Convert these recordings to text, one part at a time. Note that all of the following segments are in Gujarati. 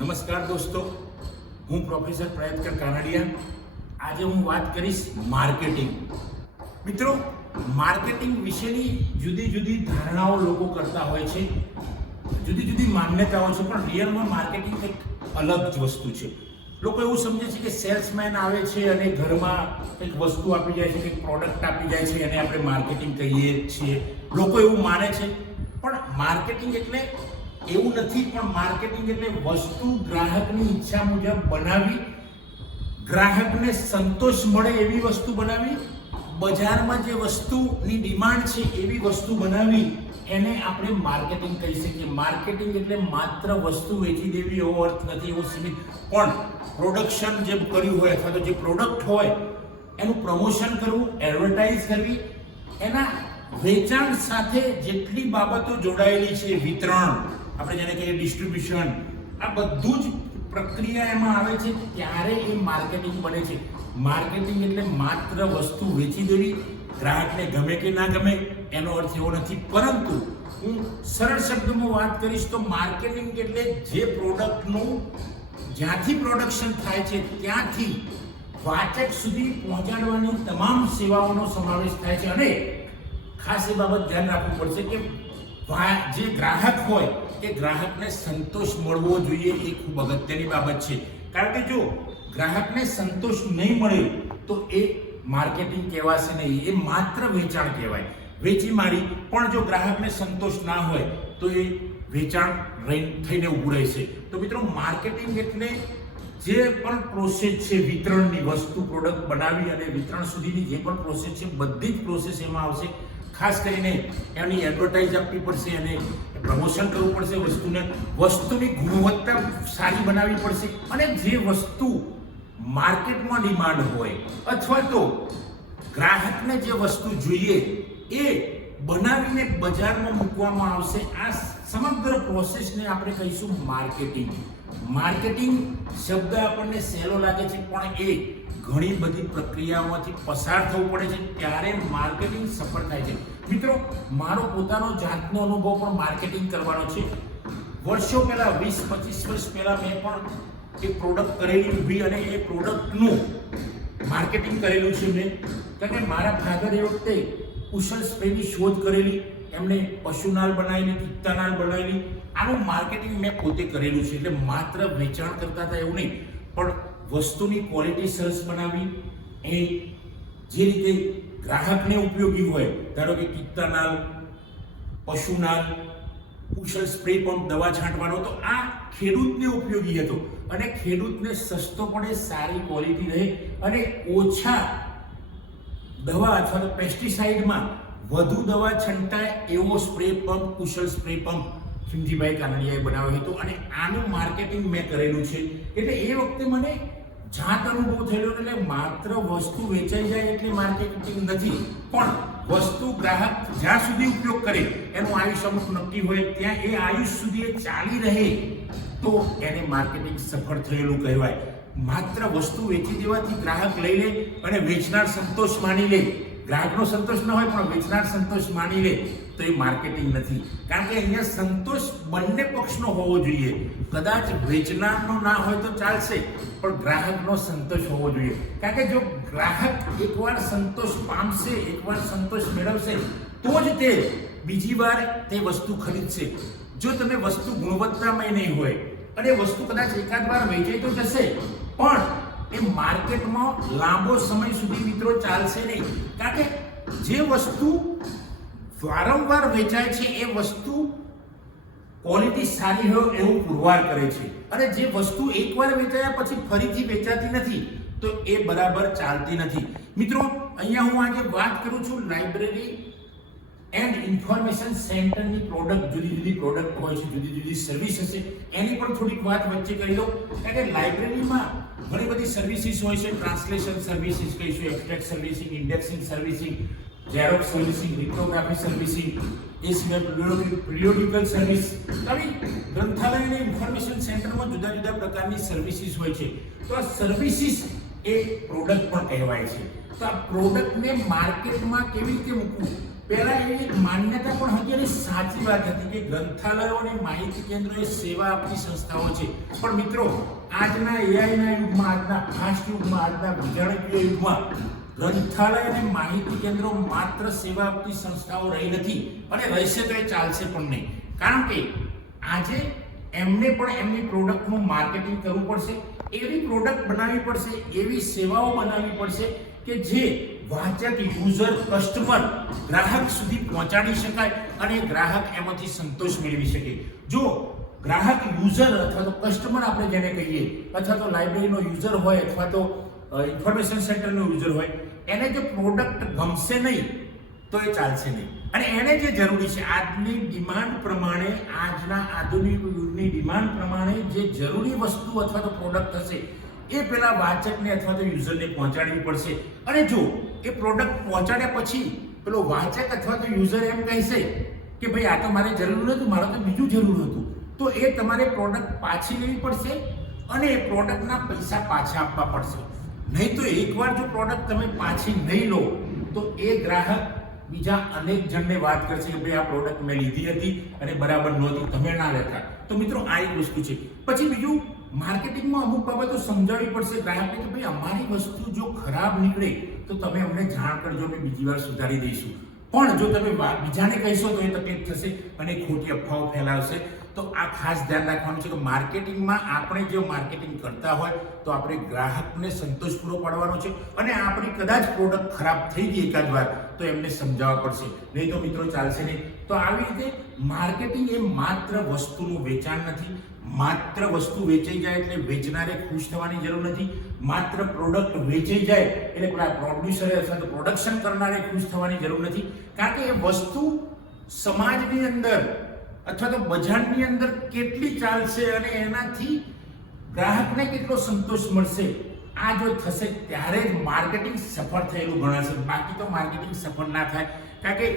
નમસ્કાર દોસ્તો, હું પ્રોફેસર પ્રયાતકર કાનાડિયા. આજે હું વાત કરીશ માર્કેટિંગ. મિત્રો, માર્કેટિંગ વિશેની જુદી જુદી ધારણાઓ લોકો કરતા હોય છે, જુદી જુદી માન્યતાઓ છે, પણ રિયલમાં માર્કેટિંગ એક અલગ જ વસ્તુ છે. લોકો એવું સમજે છે કે સેલ્સમેન આવે છે અને ઘરમાં કંઈક વસ્તુ આપી જાય છે, કંઈક પ્રોડક્ટ આપી જાય છે, એને આપણે માર્કેટિંગ કહીએ છીએ. લોકો એવું માને છે, પણ માર્કેટિંગ એટલે એવું નથી. પણ માર્કેટિંગ એટલે વસ્તુ ગ્રાહકની ઈચ્છા મુજબ બનાવી, ગ્રાહકને સંતોષ મળે એવી વસ્તુ બનાવી, બજારમાં જે વસ્તુની ડિમાન્ડ છે એવી વસ્તુ બનાવી, એને આપણે માર્કેટિંગ કહી શકીએ. માર્કેટિંગ એટલે માત્ર વસ્તુ વેચી દેવી એવો અર્થ નથી, એવો સીમિત. પણ પ્રોડક્શન જે કર્યું હોય અથવા તો જે પ્રોડક્ટ હોય એનું પ્રમોશન કરવું, એડવર્ટાઇઝ કરવી, એના વેચાણ સાથે જેટલી બાબતો જોડાયેલી છે, વિતરણ, આપણે જેને કહીએ ડિસ્ટ્રીબ્યુશન, આ બધું જ પ્રક્રિયા એમાં આવે છે, ત્યારે એ માર્કેટિંગ બને છે. માર્કેટિંગ એટલે માત્ર વસ્તુ વેચી દેવી, ગ્રાહકને ગમે કે ના ગમે એનો અર્થ એવો નથી. પરંતુ હું સરળ શબ્દમાં વાત કરીશ તો માર્કેટિંગ એટલે જે પ્રોડક્ટનું જ્યાંથી પ્રોડક્શન થાય છે ત્યાંથી વાચક સુધી પહોંચાડવાની તમામ સેવાઓનો સમાવેશ થાય છે. અને ખાસ એ બાબત ધ્યાન રાખવું પડશે કે જે ગ્રાહક હોય એ ગ્રાહકને સંતોષ મળવો જોઈએ. એ ખૂબ અગત્યની બાબત છે, કારણ કે જો ગ્રાહકને સંતોષ નહીં મળે તો એ માર્કેટિંગ કહેવાશે નહીં, એ માત્ર વેચાણ કહેવાય. વેચી મારી, પણ જો ગ્રાહકને સંતોષ ના હોય તો એ વેચાણ થઈને ઊભું રહેશે. તો મિત્રો, માર્કેટિંગ એટલે જે પણ પ્રોસેસ છે વિતરણની, વસ્તુ પ્રોડક્ટ બનાવી અને વિતરણ સુધીની જે પણ પ્રોસેસ છે બધી જ પ્રોસેસ એમાં આવશે. ખાસ કરીને એની એડવર્ટાઇઝ આપવી પડશે, અને પ્રમોશન કરવું પડશે, વસ્તુની ગુણવત્તા સારી બનાવવી પડશે. અને જે વસ્તુ માર્કેટમાં ડિમાન્ડ હોય અથવા તો ગ્રાહકને જે વસ્તુ જોઈએ એ બનાવીને બજારમાં મૂકવામાં આવશે. આ સમગ્ર પ્રોસેસને આપણે કહીશું માર્કેટિંગ. માર્કેટિંગ શબ્દ આપણને સહેલો લાગે છે, પણ એ ઘણી બધી પ્રક્રિયાઓમાંથી પસાર થવું પડે છે, ત્યારે માર્કેટિંગ સફળ થાય છે. મિત્રો, મારો પોતાનો જાતનો અનુભવ પણ માર્કેટિંગ કરવાનો છે. વર્ષો પહેલા, 20-25 વર્ષ પહેલા મેં પણ એક પ્રોડક્ટ કરેલી ઊભી, અને એ પ્રોડક્ટનું માર્કેટિંગ કરેલું છે મેં. કારણ કે મારા ફાધર એ વખતે કુશળ સ્પ્રેની શોધ કરેલી, એમણે પશુનાલ બનાવેલી, પિત્તાનાલ બનાવેલી. આનું માર્કેટિંગ મેં પોતે કરેલું છે. એટલે માત્ર વેચાણ કરતા હતા એવું નહીં, પણ વસ્તુની ક્વોલિટી સરસ બનાવી, એ જે રીતે ગ્રાહકને ઉપયોગી હોય, ધારો કે પિત્તાનાલ, પશુનાલ, કુશળ સ્પ્રે પંપ, દવા છાંટવાનો, તો આ ખેડૂતને ઉપયોગી હતો. અને ખેડૂતને સસ્તો પડે, સારી ક્વોલિટી રહે, અને ઓછા દવા અથવા તો પેસ્ટિસાઇડમાં વધુ દવા છંટાય એવો સ્પ્રે પંપ, કુશળ સ્પ્રે પંપ ખીમજીભાઈ કાનાડિયાએ બનાવ્યો હતો. અને આનું માર્કેટિંગ મેં કરેલું છે. એટલે એ વખતે મને જાત અનુભવ થયેલો. એટલે માત્ર વસ્તુ વેચાઈ જાય એટલે માર્કેટિંગ નથી, પણ વસ્તુ ગ્રાહક જ્યાં સુધી ઉપયોગ કરે, એનું આયુષ્ય અમુક નક્કી હોય, ત્યાં એ આયુષ્ય સુધી એ ચાલી રહે તો એને માર્કેટિંગ સફળ થયેલું કહેવાય. માત્ર વસ્તુ વેચી દેવાથી ગ્રાહક લઈ લે અને વેચનાર સંતોષ માની લે, ગ્રાહકનો સંતોષ ન હોય પણ વેચનાર સંતોષ માની લે, તો એ માર્કેટિંગ નથી. કારણ કે અહીંયા સંતોષ બંને પક્ષનો હોવો જોઈએ. કદાચ વેચનારનો ના હોય તો ચાલશે, પણ ગ્રાહકનો સંતોષ હોવો જોઈએ. કારણ કે જો ગ્રાહક એકવાર સંતોષ પામશે, એકવાર સંતોષ મેળવશે, તો જ તે બીજી વાર તે વસ્તુ ખરીદશે. જો તમે વસ્તુ ગુણવત્તામય નહીં હોય અને વસ્તુ કદાચ એકાદ વાર વેચાઈ તો જશે, પણ એ માર્કેટમાં લાંબો સમય સુધી મિત્રો ચાલશે નહીં. કારણ કે જે વસ્તુ વારંવાર વેચાય છે એ વસ્તુ ક્વોલિટી સારી હોય એવું પુરવાર કરે છે. અને જે વસ્તુ એકવાર વેચાયા પછી ફરીથી વેચાતી નથી તો એ બરાબર ચાલતી નથી. મિત્રો, અહીંયા હું આજે વાત કરું છું લાઇબ્રેરી એન્ડ ઇન્ફોર્મેશન સેન્ટરની પ્રોડક્ટ. જુદી જુદી પ્રોડક્ટ હોય છે, જુદી જુદી સર્વિસ હશે, એની પણ થોડીક વાત વચ્ચે કરી લો. કારણ કે લાઇબ્રેરીમાં ઘણી બધી સર્વિસીસ હોય છે. ટ્રાન્સલેશન સર્વિસીસ કહીશું, abstract servicing, indexing servicing, xerox servicing, lithography servicing, એ સિવાય પિરિયોડિકલ સર્વિસ. આવી ગ્રંથાલય અને ઇન્ફોર્મેશન સેન્ટરમાં જુદા જુદા પ્રકારની સર્વિસીસ હોય છે. તો આ સર્વિસીસ એ પ્રોડક્ટ પણ કહેવાય છે. તો આ પ્રોડક્ટને માર્કેટમાં કેવી રીતે મૂકવું, પહેલા એવી એક માન્યતા પણ હતી અને સાચી વાત હતી કે ગ્રંથાલયો અને માહિતી કેન્દ્રો એ સેવા આપતી સંસ્થાઓ છે. પણ મિત્રો, આજના એઆઈના યુગમાં, આજના ફાસ્ટ યુગમાં, આજના વિજાણકીય યુગમાં ગ્રંથાલય અને માહિતી કેન્દ્રો માત્ર સેવા આપતી સંસ્થાઓ રહી નથી અને રહેશે તો એ ચાલશે પણ નહીં. કારણ કે આજે એમને પણ એમની પ્રોડક્ટનું માર્કેટિંગ કરવું પડશે, એવી પ્રોડક્ટ બનાવવી પડશે, એવી સેવાઓ બનાવવી પડશે કે જે વાચક, યુઝર, કસ્ટમર, ગ્રાહક સુધી પહોંચાડી શકાય અને ગ્રાહક એમાંથી સંતોષ મેળવી શકે. જો ગ્રાહક, યુઝર અથવા તો કસ્ટમર આપણે જેને કહીએ, અથવા તો લાઇબ્રેરીનો યુઝર હોય અથવા તો ઇન્ફોર્મેશન સેન્ટરનો યુઝર હોય, એને જો પ્રોડક્ટ ગમશે નહીં તો એ ચાલશે નહીં. અને એને જે જરૂરી છે, આજની ડિમાન્ડ પ્રમાણે, આજના આધુનિક યુગની ડિમાન્ડ પ્રમાણે જે જરૂરી વસ્તુ અથવા તો પ્રોડક્ટ હશે એ પેલા વાચકને અથવા તો યુઝરને પહોંચાડવી પડશે. અને જો એ પ્રોડક્ટ પહોંચાડ્યા પછી પેલો વાચક અથવા તો યુઝર એમ કહેશે કે ભાઈ આ તો મારે જરૂર નહોતું, મારે તો બીજું જરૂર હતું, તો એ તમારે પ્રોડક્ટ પાછી લેવી પડશે અને એ પ્રોડક્ટના પૈસા પાછા આપવા પડશે. નહીં તો એકવાર જો પ્રોડક્ટ તમે પાછી નહીં લો તો એ ગ્રાહક બીજા અનેક જણને વાત કરશે કે ભાઈ આ પ્રોડક્ટ મેં લીધી હતી અને બરાબર નહોતી, તમે ના લેતા. તો મિત્રો, આ એક વસ્તુ છે. પછી બીજું, માર્કેટિંગમાં અમુક બાબતો સમજાવવી પડશે ગ્રાહકને કે ભાઈ અમારી વસ્તુ જો ખરાબ નીકળે તો તમે અમને જાણ કરજો, અમે બીજી વાર સુધારી દઈશું. પણ જો તમે બીજાને કહેશો તો એ તકલીફ થશે અને ખોટી અફવાઓ ફેલાવશે. તો આ ખાસ ધ્યાન રાખવાનું છે કે માર્કેટિંગમાં આપણે જો માર્કેટિંગ કરતા હોય તો આપણે ગ્રાહકને સંતોષ પૂરો પાડવાનો છે અને આપણી કદાચ પ્રોડક્ટ ખરાબ થઈ ગઈ એકાદ વાર તો એમને સમજાવવા પડશે, નહીં તો મિત્રો ચાલશે નહીં. તો આવી રીતે માર્કેટિંગ એ માત્ર વસ્તુનું વેચાણ નથી, માત્ર વસ્તુ વેચાઈ જાય એટલે વેચનારે ખુશ થવાની જરૂર નથી, માત્ર પ્રોડક્ટ વેચાઈ જાય એટલે પેલા પ્રોડ્યુસરે અથવા તો પ્રોડક્શન કરનારે ખુશ થવાની જરૂર નથી. કારણ કે એ વસ્તુ સમાજની અંદર અથવા તો બજારની અંદર કેટલી ચાલશે અને એનાથી ગ્રાહકને કેટલો સંતોષ મળશે, આ જો થશે ત્યારે જ માર્કેટિંગ સફળ થયેલું ગણાશે. બાકી તો માર્કેટિંગ સફળ ના થાય. કારણ કે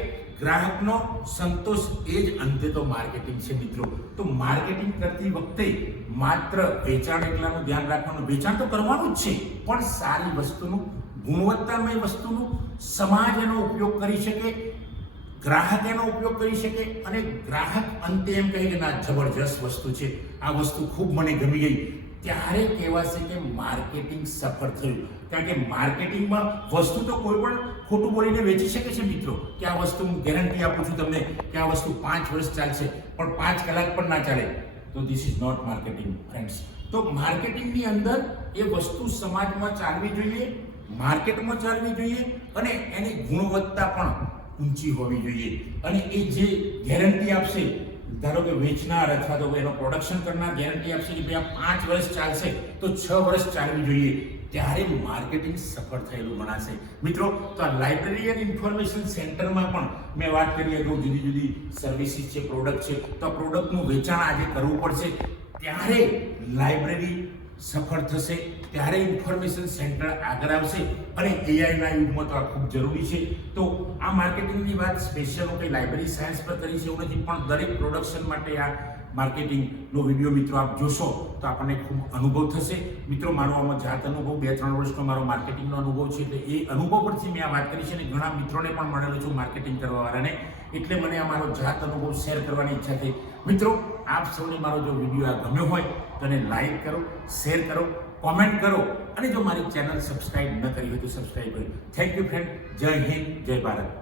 ગ્રાહકનો સંતોષ એ જ અંતે તો માર્કેટિંગ છે મિત્રો. તો માર્કેટિંગ કરતી વખતે માત્ર વેચાણ એકલાનું ધ્યાન રાખવાનું, વેચાણ તો કરવાનું જ છે, પણ સારી વસ્તુનું, ગુણવત્તામય વસ્તુનું, સમાજ એનો ઉપયોગ કરી શકે, ગ્રાહક એનો ઉપયોગ કરી શકે અને ગ્રાહક અંતે એમ કહે કે ના, જબરજસ્ત વસ્તુ છે, આ વસ્તુ ખૂબ મને ગમી ગઈ, ત્યારે કહેવાશે કે માર્કેટિંગ સફળ થયું. કારણ કે માર્કેટિંગમાં વસ્તુ તો કોઈ પણ ખોટું બોલીને વેચી શકે છે મિત્રો, કે આ વસ્તુ હું ગેરંટી આપું છું તમને કે આ વસ્તુ 5 વર્ષ ચાલશે, પણ 5 કલાક પણ ના ચાલે, તો this is not marketing friends. તો માર્કેટિંગની અંદર એ વસ્તુ સમાજમાં ચાલવી જોઈએ, માર્કેટમાં ચાલવી જોઈએ અને એની ગુણવત્તા પણ ઊંચી હોવી જોઈએ. અને એ જે ગેરંટી આપશે, ધારો કે વેચનાર અથવા તો એનો પ્રોડક્શન કરનાર ગેરંટી આપશે કે ભાઈ આ 5 વર્ષ ચાલશે તો 6 વર્ષ ચાલવી જોઈએ, ત્યારે માર્કેટિંગ સફળ થયેલું ગણાશે. મિત્રો, તો આ લાઇબ્રેરી અને ઇન્ફોર્મેશન સેન્ટરમાં પણ મેં વાત કરી અગાઉ, જુદી જુદી સર્વિસીસ છે, પ્રોડક્ટ છે, તો આ પ્રોડક્ટનું વેચાણ આજે કરવું પડશે, ત્યારે લાઇબ્રેરી સફળ થશે, ત્યારે ઇન્ફોર્મેશન સેન્ટર આગળ આવશે અને એઆઈના યુગમાં તો આ ખૂબ જરૂરી છે. તો આ માર્કેટિંગની વાત સ્પેશિયલ હું કંઈ લાઇબ્રેરી સાયન્સ પર કરી છે એવું નથી, પણ દરેક પ્રોડક્શન માટે આ માર્કેટિંગનો વિડીયો મિત્રો આપ જોશો તો આપણને ખૂબ અનુભવ થશે. મિત્રો, મારો આમાં જાત અનુભવ 2-3 વર્ષનો મારો માર્કેટિંગનો અનુભવ છે, એટલે એ અનુભવ પરથી મેં આ વાત કરી છે અને ઘણા મિત્રોને પણ મળેલો છું માર્કેટિંગ કરવાવાળાને, એટલે મને આ મારો જાત અનુભવ શેર કરવાની ઈચ્છા થઈ. મિત્રો, આપ સૌને મારો જો વિડીયો આ ગમ્યો હોય તો એને લાઈક કરો, શેર કરો, કોમેન્ટ કરો અને જો મારી ચેનલ સબસ્ક્રાઇબ ન કરી હોય તો સબસ્ક્રાઇબ કરો. Thank you friend. જય હિન્દ, જય ભારત.